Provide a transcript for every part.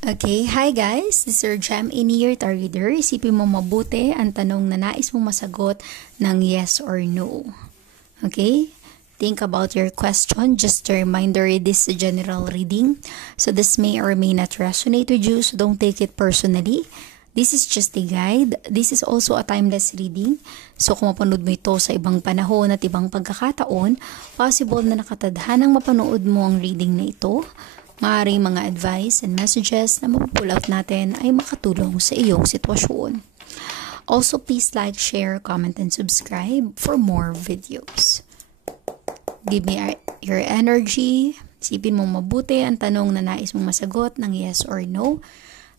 Okay, hi guys! This is your Gem in Year Reader. Isipin mo mabuti ang tanong na nais mong masagot ng yes or no. Okay? Think about your question. Just a reminder, this is a general reading. So this may or may not resonate with you, so don't take it personally. This is just a guide. This is also a timeless reading. So kung mapanood mo ito sa ibang panahon at ibang pagkakataon, possible na nakatadhanang mapanood mo ang reading na ito. Maaaring mga advice and messages na mapupull out natin ay makatulong sa iyong sitwasyon. Also, please like, share, comment, and subscribe for more videos. Give me your energy. Isipin mong mabuti ang tanong na nais mong masagot ng yes or no.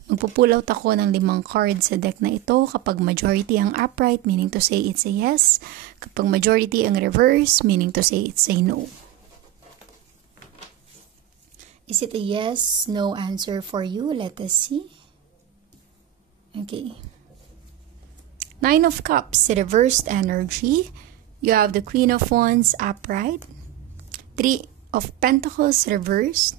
Magpupull out ako ng 5 cards sa deck na ito. Kapag majority ang upright, meaning to say it's a yes. Kapag majority ang reverse, meaning to say it's a no. Is it a yes, no answer for you? Let us see. Okay. 9 of Cups, reversed energy. You have the Queen of Wands upright. 3 of Pentacles reversed.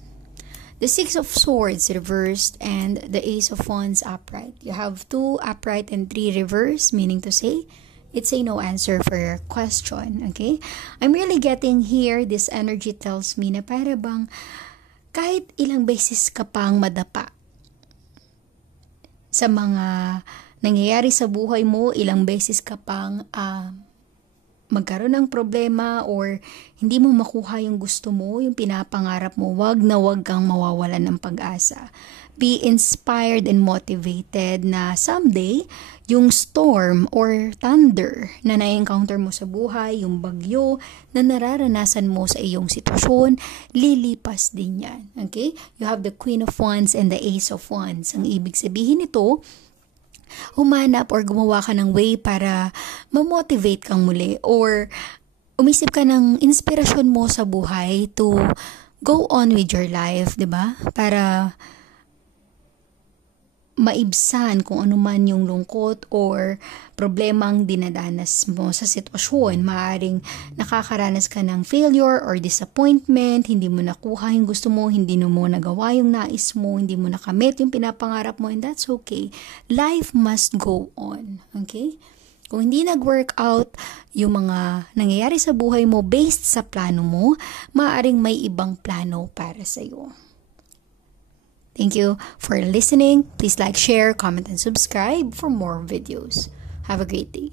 The 6 of Swords reversed and the Ace of Wands upright. You have 2 upright and 3 reversed, meaning to say it's a no answer for your question. Okay? I'm really getting here, this energy tells me na para bang kahit ilang beses ka pang madapa sa mga nangyayari sa buhay mo, ilang beses ka pang magkaroon ng problema or hindi mo makuha yung gusto mo, yung pinapangarap mo, wag na wag kang mawawalan ng pag-asa. Be inspired and motivated na someday, yung storm or thunder na na-encounter mo sa buhay, yung bagyo na nararanasan mo sa iyong sitwasyon, lilipas din yan. Okay? You have the Queen of Wands and the Ace of Wands. Ang ibig sabihin nito, humanap or gumawa ka ng way para ma-motivate kang muli or umisip ka ng inspirasyon mo sa buhay to go on with your life, 'di ba? Para maibsan kung ano man yung lungkot or problemang dinadanas mo sa sitwasyon. Maaring nakakaranas ka ng failure or disappointment, hindi mo nakuha yung gusto mo, hindi mo nagawa yung nais mo, hindi mo nakamit yung pinapangarap mo, and that's okay. Life must go on, okay? Kung hindi nag-work out yung mga nangyayari sa buhay mo based sa plano mo, maaaring may ibang plano para sa iyo. Thank you for listening. Please like, share, comment, and subscribe for more videos. Have a great day.